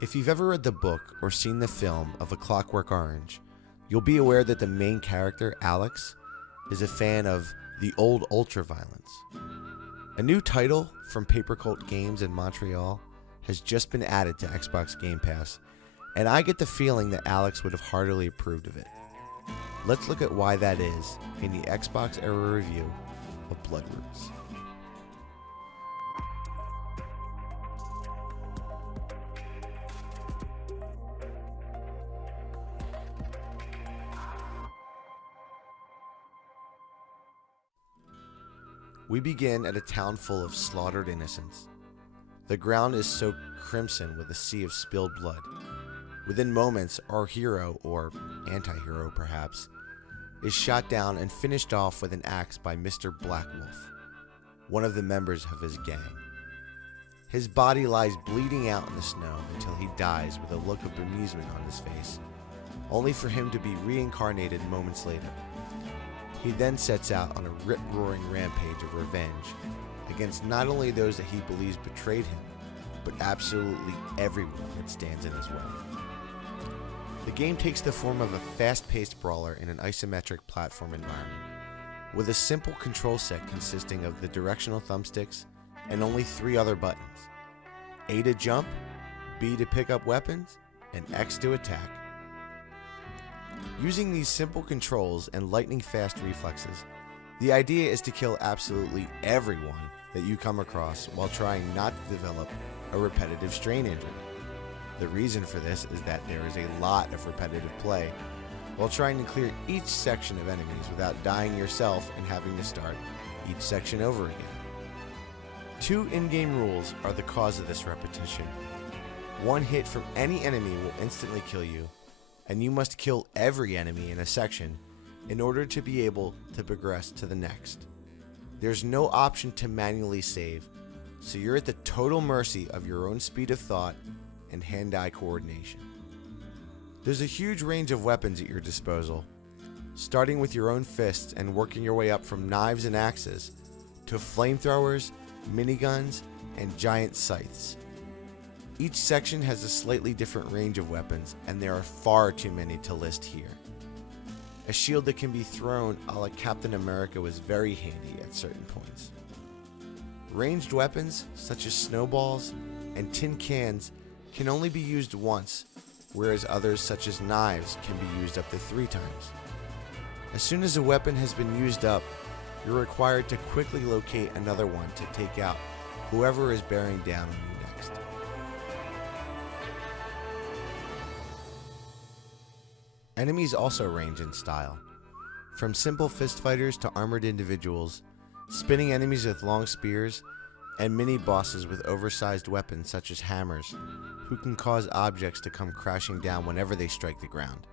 If you've ever read the book or seen the film of A Clockwork Orange, you'll be aware that the main character, Alex, is a fan of the old ultraviolence. A new title from Paper Cult Games in Montreal has just been added to Xbox Game Pass, and I get the feeling that Alex would have heartily approved of it. Let's look at why that is in the XboxEra review of Bloodroots. We begin at a town full of slaughtered innocents. The ground is soaked crimson with a sea of spilled blood. Within moments, our hero, or anti-hero perhaps, is shot down and finished off with an axe by Mr. Blackwolf, one of the members of his gang. His body lies bleeding out in the snow until he dies with a look of bemusement on his face, only for him to be reincarnated moments later. He then sets out on a rip-roaring rampage of revenge against not only those that he believes betrayed him, but absolutely everyone that stands in his way. The game takes the form of a fast-paced brawler in an isometric platform environment, with a simple control set consisting of the directional thumbsticks and only 3 other buttons: A to jump, B to pick up weapons, and X to attack. Using these simple controls and lightning-fast reflexes, the idea is to kill absolutely everyone that you come across while trying not to develop a repetitive strain injury. The reason for this is that there is a lot of repetitive play while trying to clear each section of enemies without dying yourself and having to start each section over again. 2 in-game rules are the cause of this repetition. 1 hit from any enemy will instantly kill you, and you must kill every enemy in a section in order to be able to progress to the next. There's no option to manually save, so you're at the total mercy of your own speed of thought and hand-eye coordination. There's a huge range of weapons at your disposal, starting with your own fists and working your way up from knives and axes to flamethrowers, miniguns, and giant scythes. Each section has a slightly different range of weapons, and there are far too many to list here. A shield that can be thrown a la Captain America was very handy at certain points. Ranged weapons, such as snowballs and tin cans, can only be used once, whereas others, such as knives, can be used up to 3 times. As soon as a weapon has been used up, you're required to quickly locate another one to take out whoever is bearing down on you next. Enemies also range in style, from simple fist fighters to armored individuals, spinning enemies with long spears, and mini-bosses with oversized weapons such as hammers, who can cause objects to come crashing down whenever they strike the ground.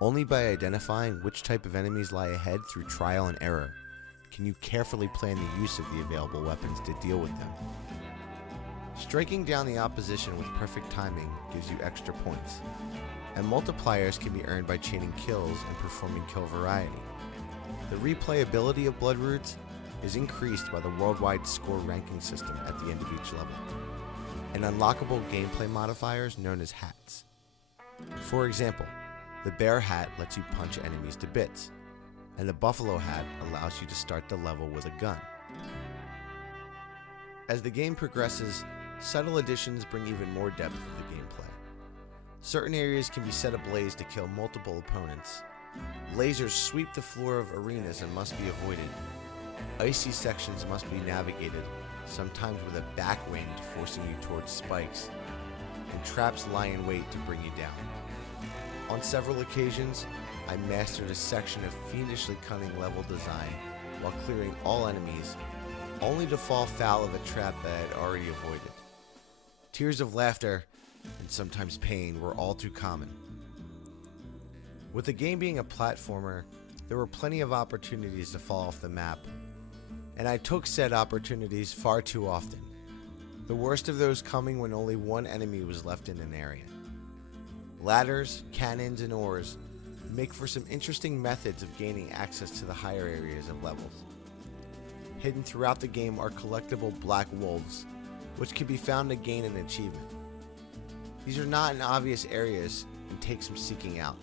Only by identifying which type of enemies lie ahead through trial and error can you carefully plan the use of the available weapons to deal with them. Striking down the opposition with perfect timing gives you extra points, and multipliers can be earned by chaining kills and performing kill variety. The replayability of Bloodroots is increased by the worldwide score ranking system at the end of each level, and unlockable gameplay modifiers known as hats. For example, the bear hat lets you punch enemies to bits, and the buffalo hat allows you to start the level with a gun. As the game progresses, subtle additions bring even more depth to the gameplay. Certain areas can be set ablaze to kill multiple opponents. Lasers sweep the floor of arenas and must be avoided. Icy sections must be navigated, sometimes with a backwind forcing you towards spikes, and traps lie in wait to bring you down. On several occasions, I mastered a section of fiendishly cunning level design while clearing all enemies, only to fall foul of a trap that I had already avoided. Tears of laughter and sometimes pain were all too common. With the game being a platformer, there were plenty of opportunities to fall off the map, and I took said opportunities far too often, the worst of those coming when only one enemy was left in an area. Ladders, cannons, and oars make for some interesting methods of gaining access to the higher areas of levels. Hidden throughout the game are collectible black wolves, which can be found to gain an achievement. These are not in obvious areas and take some seeking out.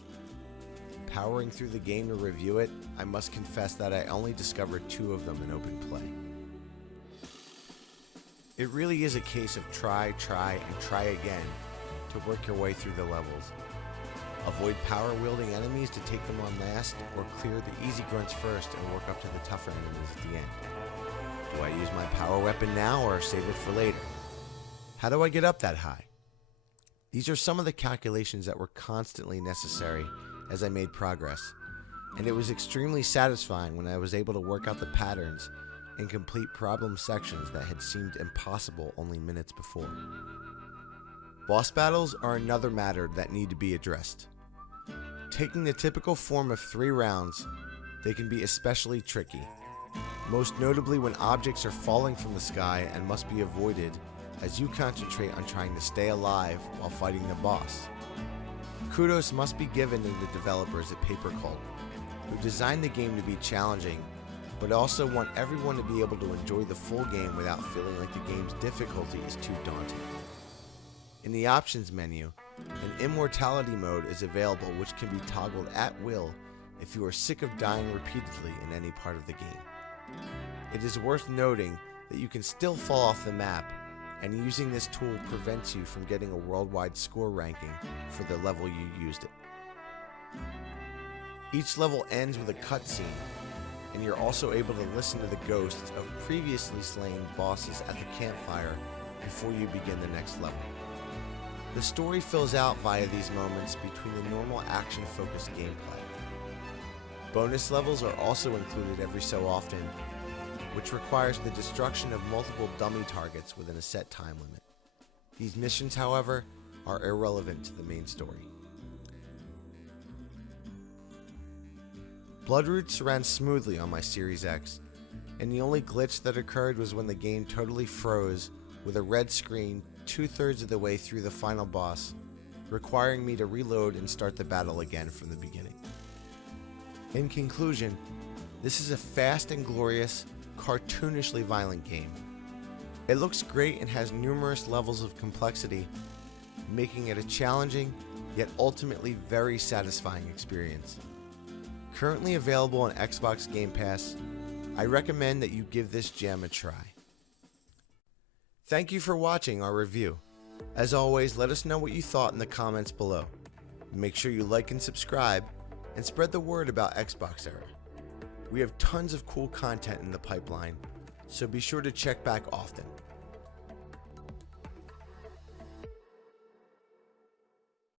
Powering through the game to review it, I must confess that I only discovered 2 of them in open play. It really is a case of try, and try again to work your way through the levels. Avoid power-wielding enemies to take them on last, or clear the easy grunts first and work up to the tougher enemies at the end. Do I use my power weapon now or save it for later? How do I get up that high? These are some of the calculations that were constantly necessary as I made progress, and it was extremely satisfying when I was able to work out the patterns and complete problem sections that had seemed impossible only minutes before. Boss battles are another matter that need to be addressed. Taking the typical form of 3 rounds, they can be especially tricky, most notably when objects are falling from the sky and must be avoided as you concentrate on trying to stay alive while fighting the boss. Kudos must be given to the developers at Paper Cult, who designed the game to be challenging, but also want everyone to be able to enjoy the full game without feeling like the game's difficulty is too daunting. In the options menu, an immortality mode is available which can be toggled at will if you are sick of dying repeatedly in any part of the game. It is worth noting that you can still fall off the map, and using this tool prevents you from getting a worldwide score ranking for the level you used it. Each level ends with a cutscene, and you're also able to listen to the ghosts of previously slain bosses at the campfire before you begin the next level. The story fills out via these moments between the normal action-focused gameplay. Bonus levels are also included every so often, which requires the destruction of multiple dummy targets within a set time limit. These missions, however, are irrelevant to the main story. Bloodroots ran smoothly on my Series X, and the only glitch that occurred was when the game totally froze with a red screen 2/3 of the way through the final boss, requiring me to reload and start the battle again from the beginning. In conclusion, this is a fast and glorious, cartoonishly violent game. It looks great and has numerous levels of complexity, making it a challenging, yet ultimately very satisfying experience. Currently available on Xbox Game Pass, I recommend that you give this gem a try. Thank you for watching our review. As always, let us know what you thought in the comments below. Make sure you like and subscribe, and spread the word about XboxEra. We have tons of cool content in the pipeline, so be sure to check back often.